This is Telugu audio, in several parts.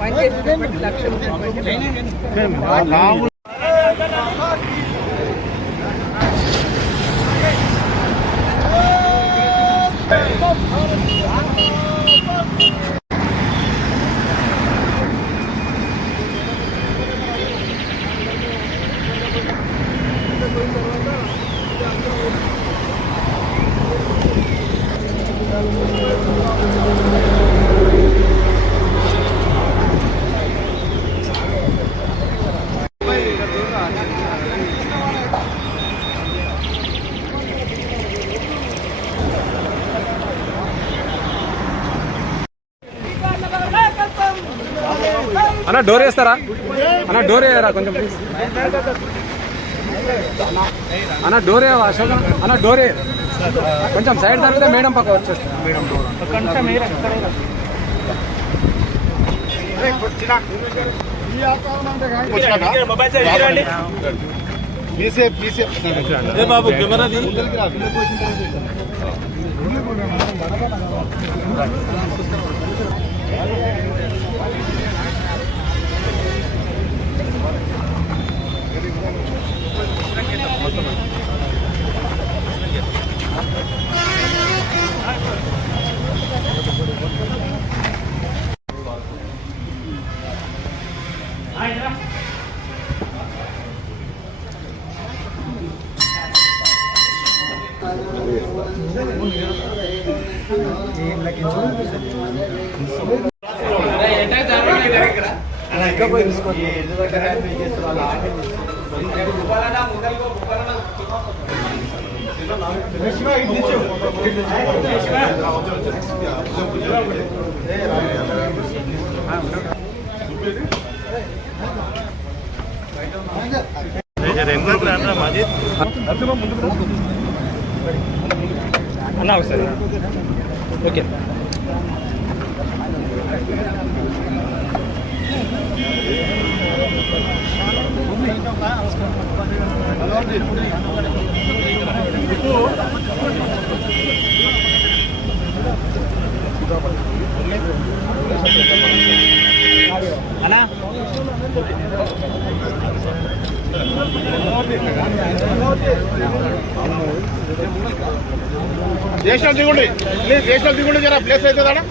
పనిచేసినటువంటి లక్ష్యం ఉన్నటువంటి అన్న డోర్ వేస్తారా అన్న డోర్ వేయరా కొంచెం ప్లీజ్ అన్న డోర్ వేయవా అశోక్ అన్న డోర్ కొంచెం సైడ్ తగ్గితే మేడం పక్క వచ్చేస్తాం బాబు కెమెరా అన్నా ఒకసారి ఓకే అన్నా దేశాలు దిగుండి ప్లీజ్, దేశాలు దిగుండి జరా ప్లేస్ అవుతుందా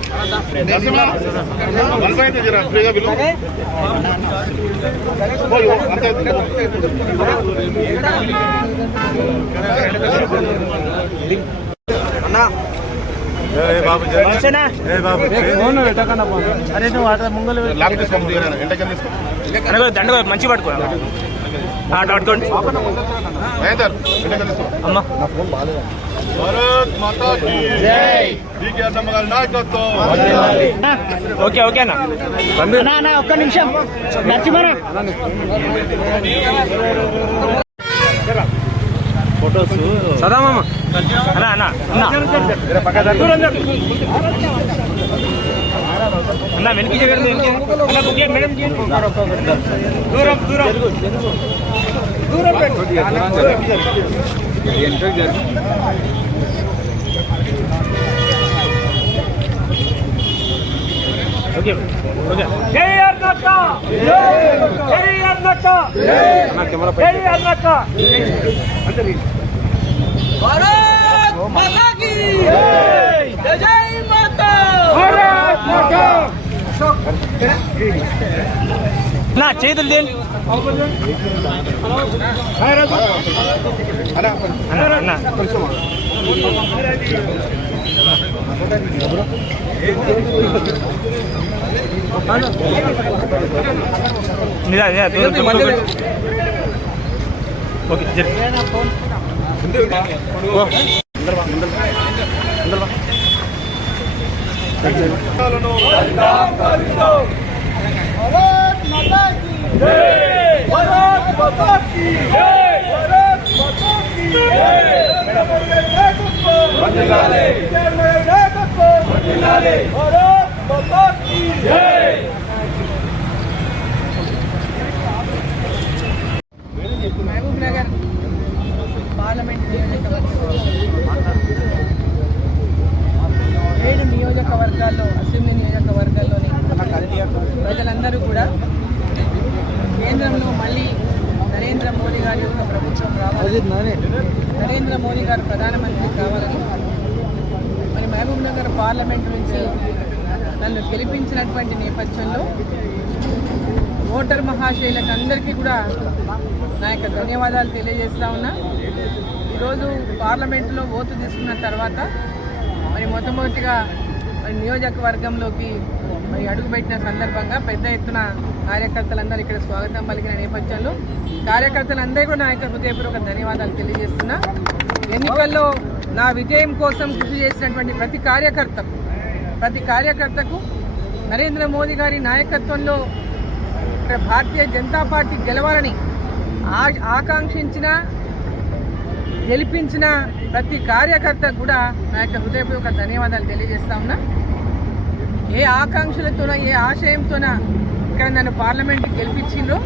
వన్ అయితే జరా ఫ్రీగా బిల్లు అన్నా బాబు అరే నువ్వు ముంగలు లాంగ్ తీసుకోండి ఎంటకెళ్ళి తీసుకో దండ మంచి పట్టుకో పట్టుకోండి అమ్మా భారత్ మాతా కీ జై. డీకే అన్నమ్మ గారి నాయకత్వం. ఓకే ఓకే అన్న ఒక్క నిమిషం నచ్చిమరా ఫోటోస్ సదామామ అన్న అన్న అన్న వెనక్కి జరగండి మేడం దూరం దూరం దూరం ఓకే ఓకే జై అన్నక్క జై అన్నక్క అన్న కెమెరా జై అన్నక్క అంటే భారత్ మాతా కీ జై జై మాతా భారత్ మాతా నా చేతులు దేని అన్న ఓకే మహబూబ్ నగర్ పార్లమెంట్ నియోజకవర్గాల్లో 7 నియోజకవర్గాల్లో అసెంబ్లీ నియోజకవర్గాల్లోని ప్రజలందరూ నరేంద్ర మోదీ గారు ప్రధానమంత్రి కావాలని మరి మహబూబ్ నగర్ పార్లమెంట్ నుంచి నన్ను గెలిపించినటువంటి నేపథ్యంలో ఓటర్ మహాశైలకు అందరికీ కూడా నా యొక్క ధన్యవాదాలు తెలియజేస్తా ఉన్నా. ఈరోజు పార్లమెంటులో ఓటు తీసుకున్న తర్వాత మరి మొట్టమొదటిగా మరి నియోజకవర్గంలోకి మరి అడుగుపెట్టిన సందర్భంగా పెద్ద ఎత్తున కార్యకర్తలందరూ ఇక్కడ స్వాగతం పలికిన నేపథ్యంలో కార్యకర్తలందరూ కూడా నా యొక్క హృదయపూర్వక ధన్యవాదాలు తెలియజేస్తున్నా. ఎన్నికల్లో నా విజయం కోసం కృషి చేసినటువంటి ప్రతి కార్యకర్తకు నరేంద్ర మోదీ గారి నాయకత్వంలో ఇక్కడ భారతీయ జనతా పార్టీ గెలవాలని ఆకాంక్షించిన గెలిపించిన ప్రతి కార్యకర్తకు కూడా నా యొక్క హృదయపూర్వక ధన్యవాదాలు తెలియజేస్తా ఉన్నా. ఏ ఆకాంక్షలతోనో ఏ ఆశయంతోన ఇక్కడ నన్ను పార్లమెంట్కి గెలిపించిందో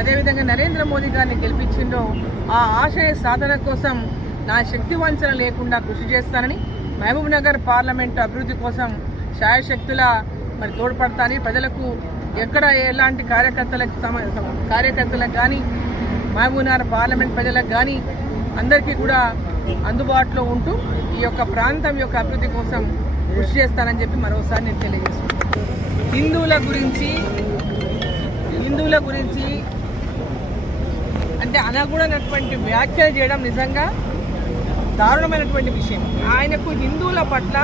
అదేవిధంగా నరేంద్ర మోదీ గారిని గెలిపించిందో ఆ ఆశయ సాధన కోసం నా శక్తి వంచన లేకుండా కృషి చేస్తానని మహబూబ్ నగర్ పార్లమెంటు అభివృద్ధి కోసం శాయశక్తుల మరి తోడ్పడతానని ప్రజలకు ఎక్కడ ఎలాంటి కార్యకర్తలకు కానీ మహబూబ్ నగర్ పార్లమెంట్ ప్రజలకు కానీ అందరికీ కూడా అందుబాటులో ఉంటూ ఈ యొక్క ప్రాంతం యొక్క అభివృద్ధి కోసం కృషి చేస్తానని చెప్పి మరోసారి నేను తెలియజేస్తున్నాను. హిందువుల గురించి అంటే అనకూడనటువంటి వ్యాఖ్యలు చేయడం నిజంగా దారుణమైనటువంటి విషయం. ఆయనకు హిందువుల పట్ల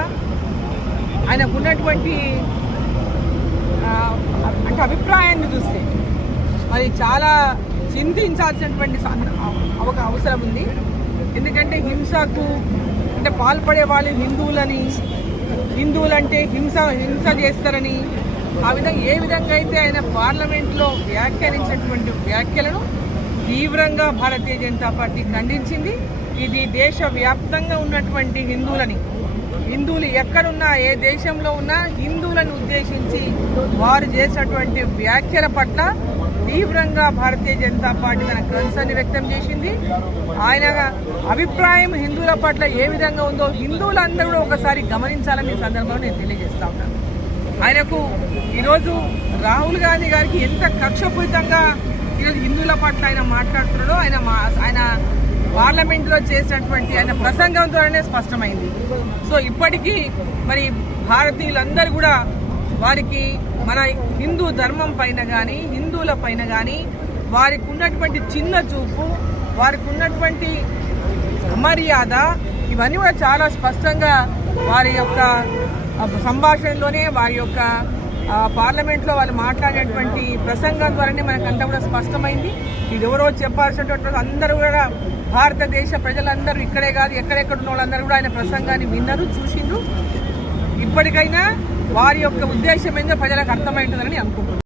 ఆయనకున్నటువంటి అంటే అభిప్రాయాన్ని చూస్తే మరి చాలా చింతించాల్సినటువంటి ఒక అవసరం ఉంది. ఎందుకంటే హింసకు అంటే పాల్పడే వాళ్ళు హిందువులంటే హింస చేస్తారని ఆ విధంగా ఏ విధంగా అయితే ఆయన పార్లమెంట్లో వ్యాఖ్యానించినటువంటి వ్యాఖ్యలను తీవ్రంగా భారతీయ జనతా పార్టీ ఖండించింది. ఇది దేశవ్యాప్తంగా ఉన్నటువంటి హిందువులు ఎక్కడున్నా ఏ దేశంలో ఉన్నా హిందువులను ఉద్దేశించి వారు చేసినటువంటి వ్యాఖ్యల పట్ల తీవ్రంగా భారతీయ జనతా పార్టీ తన కన్సర్న్ వ్యక్తం చేసింది. ఆయన అభిప్రాయం హిందువుల పట్ల ఏ విధంగా ఉందో హిందువులందరూ కూడా ఒకసారి గమనించాలని ఈ సందర్భంలో నేను తెలియజేస్తా ఉన్నాను. ఆయనకు ఈరోజు రాహుల్ గాంధీ గారికి ఎంత కక్షపూరితంగా ఈరోజు హిందువుల పట్ల ఆయన మాట్లాడుతున్నాడో ఆయన పార్లమెంట్లో చేసినటువంటి ఆయన ప్రసంగం ద్వారానే స్పష్టమైంది. సో ఇప్పటికీ మరి భారతీయులందరూ కూడా వారికి మన హిందూ ధర్మం పైన కానీ హిందువుల పైన కానీ వారికి ఉన్నటువంటి చిన్న చూపు వారికి ఉన్నటువంటి అమర్యాద ఇవన్నీ కూడా చాలా స్పష్టంగా వారి యొక్క సంభాషణలోనే వారి యొక్క పార్లమెంట్లో వాళ్ళు మాట్లాడినటువంటి ప్రసంగం ద్వారానే మనకంతా కూడా స్పష్టమైంది. ఇది ఎవరో చెప్పాల్సినటువంటి అందరూ కూడా భారతదేశ ప్రజలందరూ ఇక్కడే కాదు ఎక్కడెక్కడ ఉన్న వాళ్ళందరూ కూడా ఆయన ప్రసంగాన్ని విన్నారు, చూసిండ్రు. ఇప్పటికైనా వారి యొక్క ఉద్దేశం ఏందో ప్రజలకు అర్థమైంటుందని అనుకుంటున్నాను.